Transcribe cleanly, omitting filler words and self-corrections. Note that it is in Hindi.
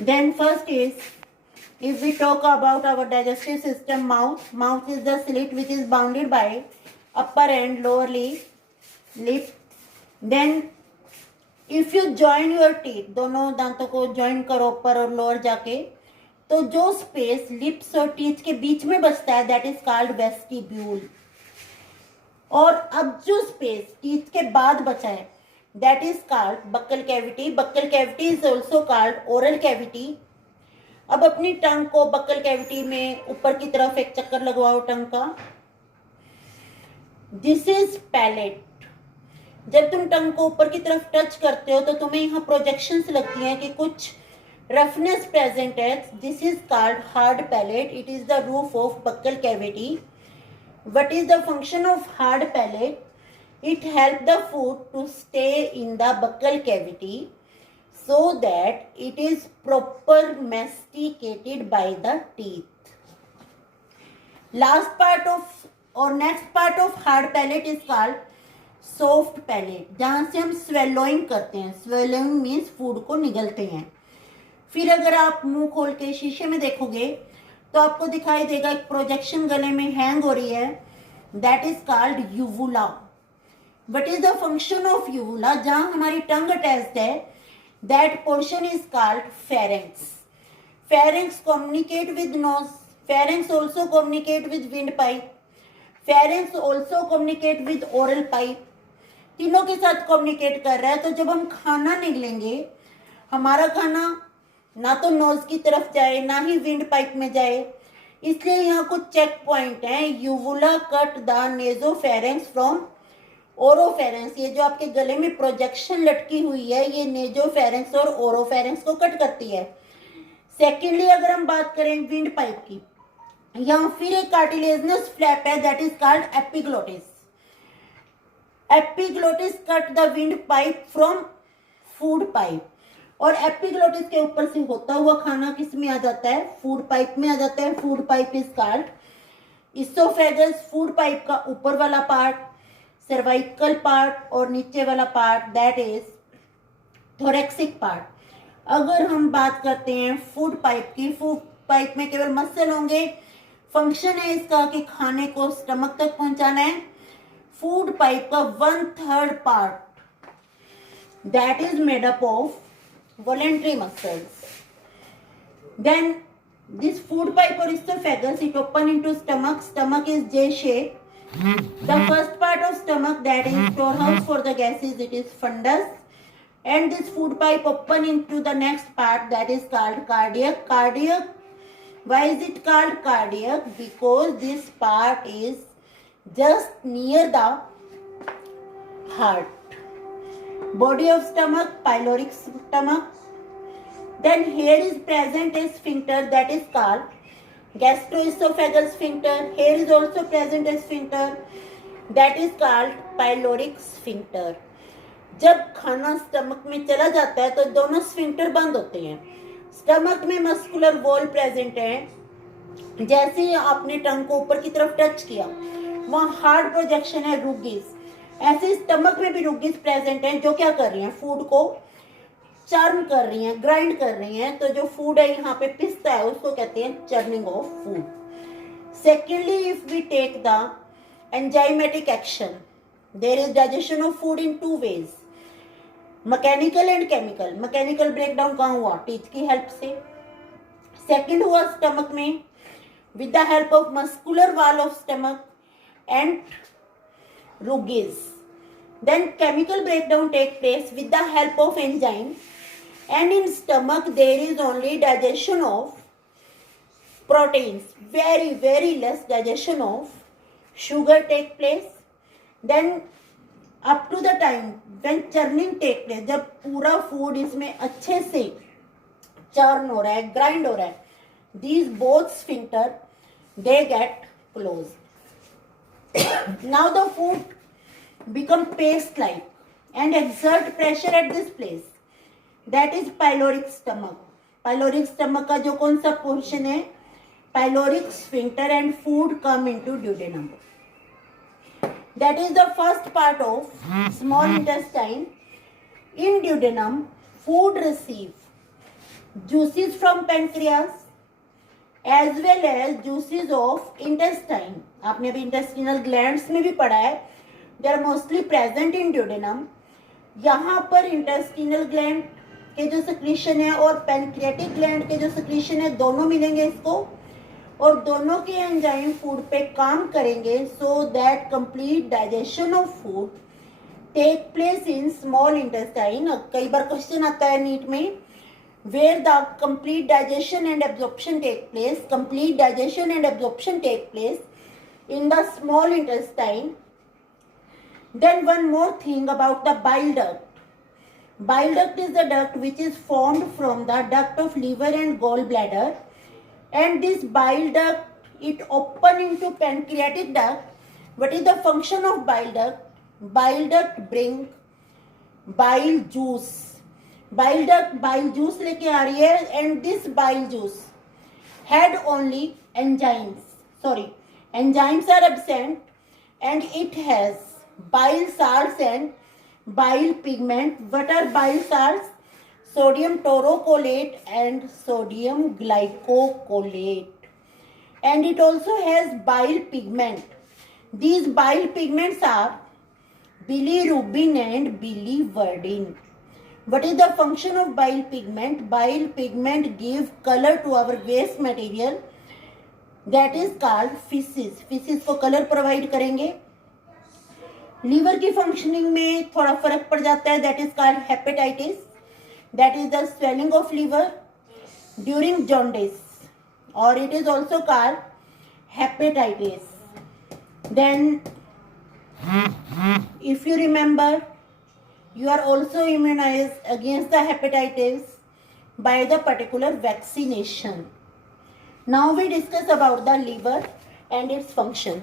Then first is, if we talk about our digestive system, mouth is the slit which is bounded by upper and lower lip. Then if you join your teeth, दोनों दांतों को join करो ऊपर और लोअर जाके, तो जो स्पेस लिप्स और टीथ के बीच में बचता है दैट इज कॉल्ड वेस्टिब्यूल. और अब जो स्पेस टीथ के बाद बचा है that is called buccal cavity. Buccal cavity is also called oral cavity. अब अपनी टंग को बक्कल कैविटी में ऊपर की तरफ एक चक्कर लगवाओ टंग का. This is palate. जब तुम टंग को ऊपर की तरफ टच करते हो तो तुम्हें यहाँ प्रोजेक्शंस लगती हैं कि कुछ रफनेस प्रेजेंट है. This is called hard palate. It is the roof of buccal cavity. What is the function of hard palate? It helps the food to stay in the buccal cavity so that it is proper masticated by the teeth. Last part of or next part of hard palate is called soft palate. जहाँ से हम swallowing करते हैं. Swallowing means food को निगलते हैं. फिर अगर आप मुंह खोल के शीशे में देखोगे तो आपको दिखाई देगा एक प्रोजेक्शन गले में हैंग हो रही है. That is called uvula. What is the function of uvula? जहां हमारी टंग अटैच्ड है that portion is called pharynx. Pharynx communicate with nose. Pharynx also communicate with wind pipe. Pharynx also communicate with oral pipe. तीनों के साथ कम्युनिकेट कर रहा है. तो जब हम खाना निगलेंगे हमारा खाना ना तो नोज की तरफ जाए ना ही विंड पाइप में जाए. इसलिए यहाँ कुछ चेक पॉइंट हैं. Uvula cut the nasopharynx from oropharynx. ये जो आपके गले में प्रोजेक्शन लटकी हुई है ये नेजोफेरेंक्स और ओरोफेरेंक्स को कट करती है. सेकेंडली अगर हम बात करें विंड पाइप की, यहाँ फिर एक कार्टिलेजनस फ्लैप है that is called epiglottis. Epiglottis cut the wind pipe from food pipe. और एपिग्लोटिस के ऊपर से होता हुआ खाना किस में आ जाता है? फूड पाइप में आ जाता है. Food pipe is called oesophagus. Food pipe का ऊपर वाला पार्ट, सर्वाइकल पार्ट और नीचे वाला पार्ट दैट इज थोरेक्सिक पार्ट. अगर हम बात करते हैं फूड पाइप की, फूड पाइप में केवल मसल होंगे. फंक्शन है इसका कि खाने को स्टमक तक पहुंचाना है. फूड पाइप का 1/3 part that is made up of voluntary muscles. Then this food pipe or esophagus it open into stomach. Stomach is J shape. The first part of stomach that is storehouse for the gases it is fundus. And this food pipe open into the next part that is called cardiac. Cardiac. Why is it called cardiac? Because this part is just near the heart. Body of stomach, pyloric stomach. Then here is present a sphincter that is called gastroesophageal sphincter. Here is also present a sphincter that is called pyloric sphincter. जब खाना स्टमक में चला जाता है तो दोनों स्फिंक्टर बंद होते हैं. स्टमक में मस्कुलर वॉल प्रेजेंट है. जैसे ही आपने टंग को ऊपर की तरफ टच किया वहाँ हार्ड प्रोजेक्शन है रुगिस. ऐसे स्टमक में भी रुगिस प्रेजेंट है जो क्या कर रही हैं? फूड को चर्न कर रही हैं, ग्राइंड कर रही हैं. तो जो फूड है यहाँ पे पिसता है उसको कहते हैं churning of food. Secondly if we take the enzymatic action there is digestion of food in 2 ways, mechanical and chemical. Mechanical breakdown कहाँ हुआ? टीथ की हेल्प से. सेकेंड हुआ स्टमक में with the help of muscular wall of stomach and rugae. Then chemical breakdown take place with the help of enzyme, and in stomach there is only digestion of proteins. Very less digestion of sugar take place. Then up to the time when churning take place, जब पूरा food इसमें अच्छे से churn हो रहा है, grind हो रहा है, these both sphincter they get closed. Now the food become paste like and exert pressure at this place that is pyloric stomach. Pyloric stomach का जो कौन सा पोर्शन है? Pyloric sphincter. And food come into duodenum. That is the first part of small intestine. In duodenum food receive juices from pancreas as well as juices of intestine. आपने अभी intestinal glands में भी पढ़ा है, they are mostly present in duodenum. यहाँ पर intestinal gland के जो secretion है और pancreatic gland के जो secretion है दोनों मिलेंगे इसको, और दोनों के एंजाइम फूड पे काम करेंगे so that complete digestion of food take place in small intestine. कई बार क्वेश्चन आता है नीट में where the complete digestion and absorption take place. Complete digestion and absorption take place in the small intestine. Then one more thing about the bile duct. Bile duct is the duct which is formed from the duct of liver and gallbladder, and this bile duct it open into pancreatic duct. What is the function of bile duct? Bile duct bring bile juice. Bile duct bile juice लेके आ रही है, and this bile juice had only enzymes. Enzymes are absent, and it has bile salts and bile pigment. What are bile salts? Sodium taurocholate and sodium glycocolate. And it also has bile pigment. These bile pigments are bilirubin and biliverdin. What is the function of bile pigment? Bile pigment give color to our waste material, that is called feces. Feces को color provide करेंगे. लीवर की फंक्शनिंग में थोड़ा फर्क पड़ जाता है, that is called hepatitis. That is the swelling of liver during jaundice, or it is also called hepatitis. Then if you remember, you are also immunized against the hepatitis by the particular vaccination. Now we discuss about the liver and its function.